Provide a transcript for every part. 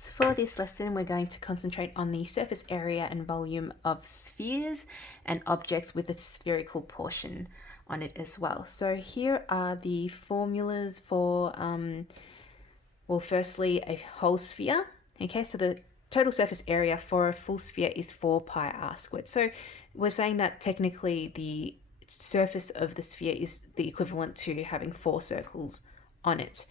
So for this lesson, we're going to concentrate on the surface area and volume of spheres and objects with a spherical portion on it as well. So here are the formulas for, well, firstly, a whole sphere. Okay, so the total surface area for a full sphere is 4 pi r squared. So we're saying that technically the surface of the sphere is the equivalent to having 4 circles on it.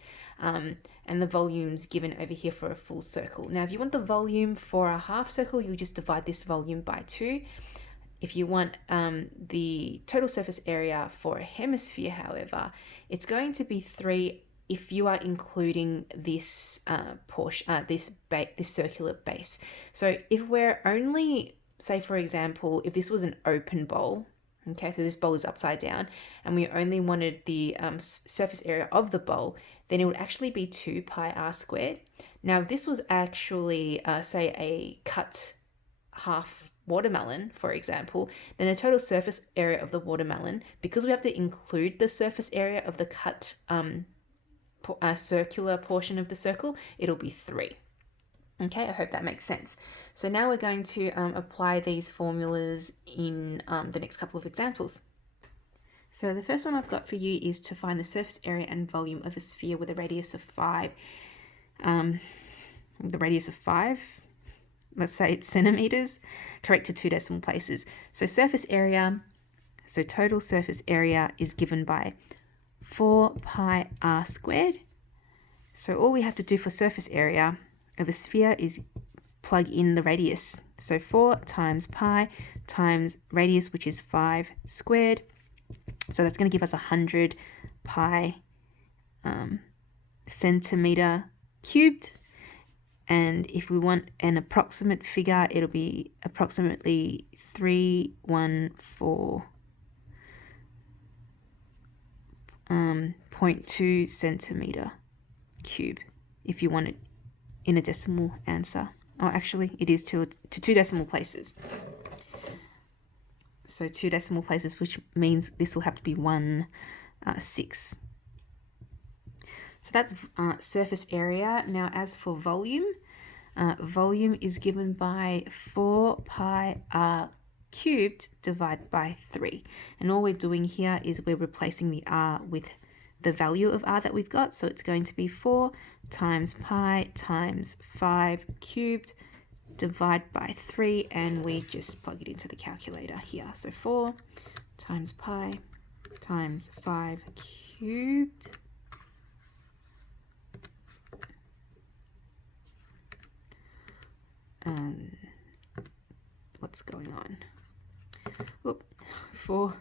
And the volume's given over here for a full circle. Now, if you want the volume for a half circle, you just divide this volume by 2. If you want the total surface area for a hemisphere, however, it's going to be 3 if you are including this portion, this circular base. So if we're only, say for example, if this was an open bowl, okay, so this bowl is upside down, and we only wanted the surface area of the bowl, then it would actually be 2 pi r squared. Now, if this was actually, say, a cut half watermelon, for example, then the total surface area of the watermelon, because we have to include the surface area of the cut circular portion of the circle, it'll be 3. Okay, I hope that makes sense. So now we're going to apply these formulas in the next couple of examples. So the first one I've got for you is to find the surface area and volume of a sphere with a radius of 5. The radius of 5, let's say it's centimeters, correct to 2 decimal places. So surface area, so total surface area is given by 4 pi r squared. So all we have to do for surface area of a sphere is plug in the radius. So 4 times pi times radius, which is 5 squared. So that's going to give us 100 pi centimeter cubed. And if we want an approximate figure, it'll be approximately 314.2 centimeter cube if you want it in a decimal answer. Oh, actually, it is to 2 decimal places. So 2 decimal places, which means this will have to be 1/6. So that's surface area. Now, as for volume, volume is given by 4 pi r cubed divided by 3. And all we're doing here is we're replacing the r with the value of r that we've got. So it's going to be 4 times pi times 5 cubed divide by 3, and we just plug it into the calculator here. So 4 times pi times 5 cubed what's going on? Oop, 4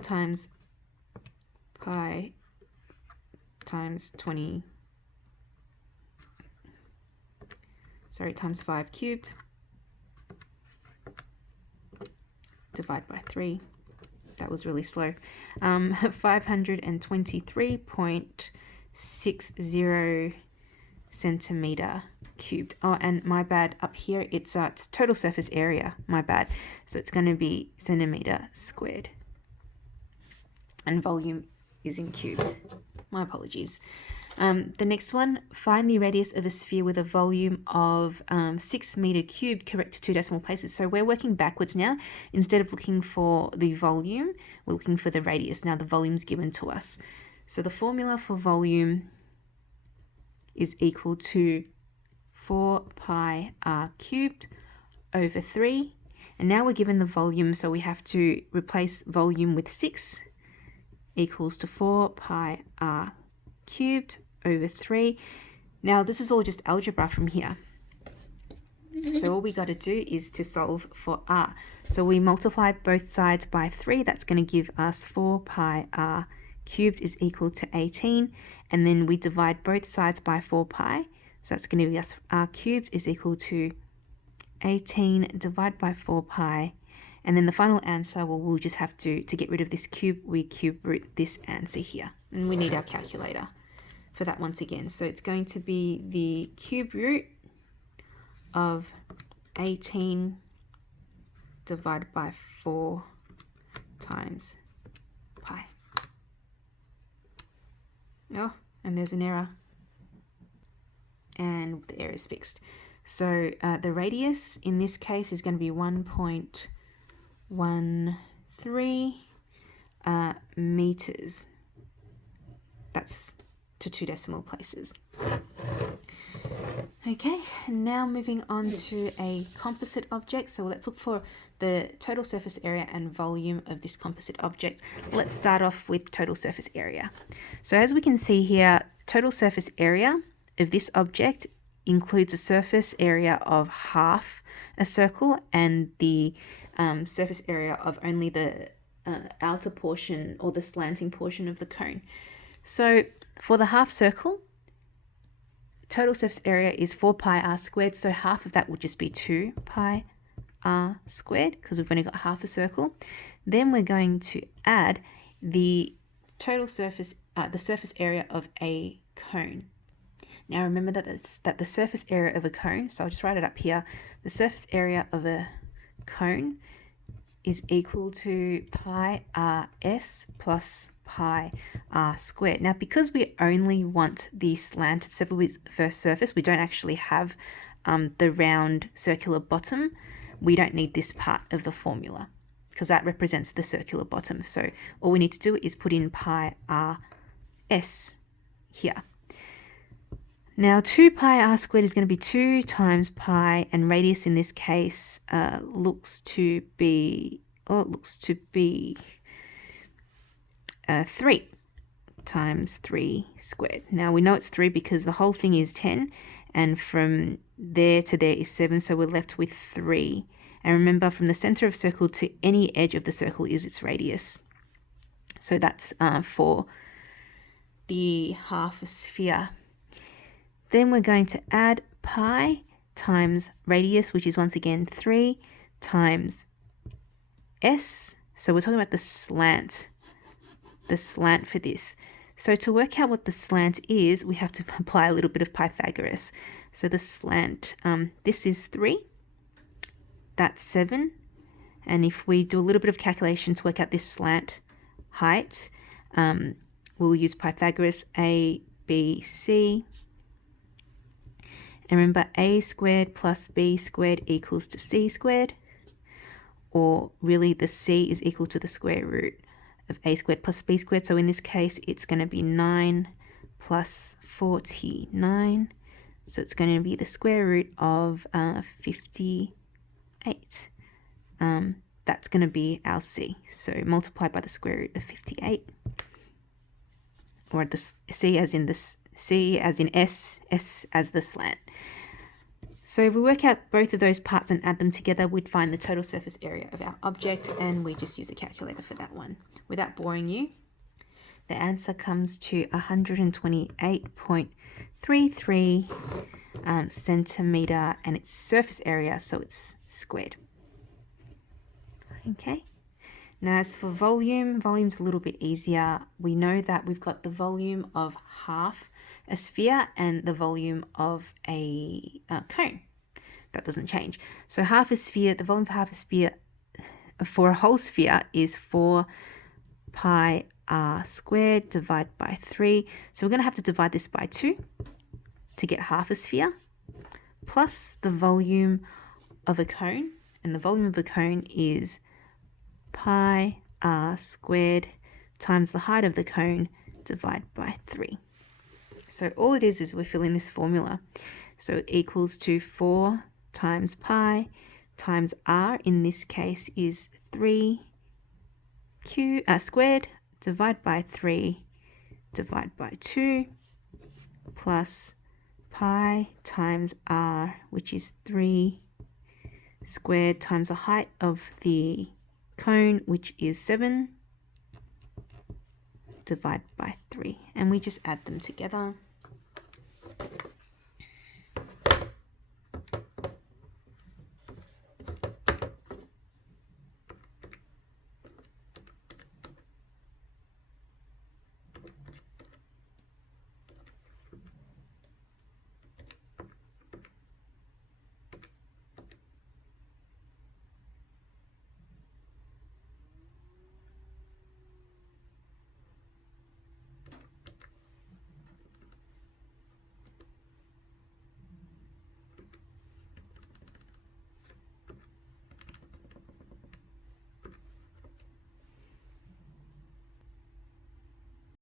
times pi times times 5 cubed divide by 3. That was really slow. 523.60 centimeter cubed. Oh, and my bad, up here it's total surface area, my bad. So it's going to be centimeter squared. And volume is in cubed. My apologies. The next one, find the radius of a sphere with a volume of 6 meter cubed, correct to 2 decimal places. So we're working backwards now. Instead of looking for the volume, we're looking for the radius. Now the volume's given to us. So the formula for volume is equal to 4 pi r cubed over 3. And now we're given the volume, so we have to replace volume with 6 equals to 4 pi r cubed over 3. Now this is all just algebra from here. So all we got to do is to solve for r. So we multiply both sides by 3. That's going to give us 4 pi r cubed is equal to 18. And then we divide both sides by 4 pi. So that's going to give us r cubed is equal to 18 divided by 4 pi. And then the final answer, well, we'll just have to get rid of this cube, we cube root this answer here. And we need our calculator for that once again. So it's going to be the cube root of 18 divided by 4 times pi. Oh, and there's an error. and the area is fixed. So the radius in this case is going to be 1.13 meters. That's to 2 decimal places. Okay, now moving on to a composite object. So let's look for the total surface area and volume of this composite object. Let's start off with total surface area. So as we can see here, total surface area of this object includes a surface area of half a circle and the surface area of only the outer portion or the slanting portion of the cone. So for the half circle, total surface area is 4 pi r squared, so half of that would just be 2 pi r squared because we've only got half a circle. Then we're going to add the total surface, the surface area of a cone. Now remember that the surface area of a cone, so I'll just write it up here, the surface area of a cone is equal to pi rs plus pi r squared. Now because we only want the slanted surface, we don't actually have the round circular bottom, we don't need this part of the formula because that represents the circular bottom. So all we need to do is put in pi rs here. Now 2 pi r squared is going to be 2 times pi, and radius in this case looks to be 3 times 3 squared. Now we know it's 3 because the whole thing is 10, and from there to there is 7, so we're left with 3. And remember, from the center of circle to any edge of the circle is its radius. So that's for the half a sphere. Then we're going to add pi times radius, which is once again 3 times s. So we're talking about the slant for this. So to work out what the slant is, we have to apply a little bit of Pythagoras. So the slant, this is 3, that's 7. And if we do a little bit of calculation to work out this slant height, we'll use Pythagoras, a, b, c. And remember, a squared plus b squared equals to c squared, or really the c is equal to the square root of a squared plus b squared. So in this case, it's going to be 9 plus 49. So it's going to be the square root of 58. That's going to be our c. So multiplied by the square root of 58, or the c as in this. C as in S, S as the slant. So if we work out both of those parts and add them together, we'd find the total surface area of our object, and we just use a calculator for that one. Without boring you, the answer comes to 128.33 centimeter, and it's surface area, so it's squared. Okay. Now as for volume, volume's a little bit easier. We know that we've got the volume of half a sphere and the volume of a cone. That doesn't change. So half a sphere, the volume for half a sphere, for a whole sphere is 4 pi r squared divided by 3. So we're going to have to divide this by 2 to get half a sphere, plus the volume of a cone. And the volume of a cone is pi r squared times the height of the cone divided by 3. So all it is we're filling this formula. So it equals to 4 times pi times r, in this case is 3 squared, divide by 3, divide by 2, plus pi times r, which is 3 squared times the height of the cone, which is 7, divide by 3. And we just add them together.